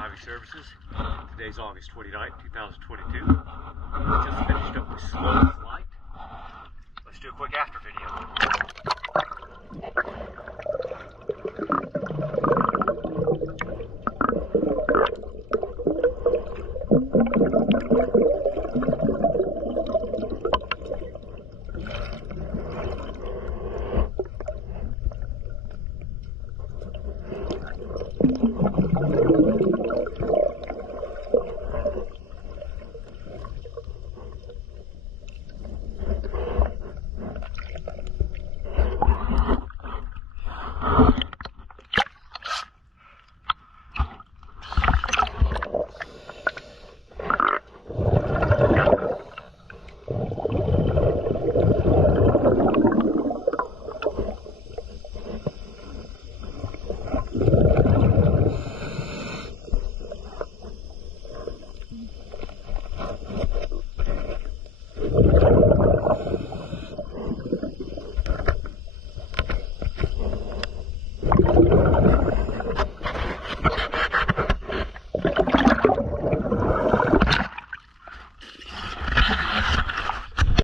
Ivy Services. Today's August 29th, 2022. Just finished up the slow flight. Let's do a quick after video.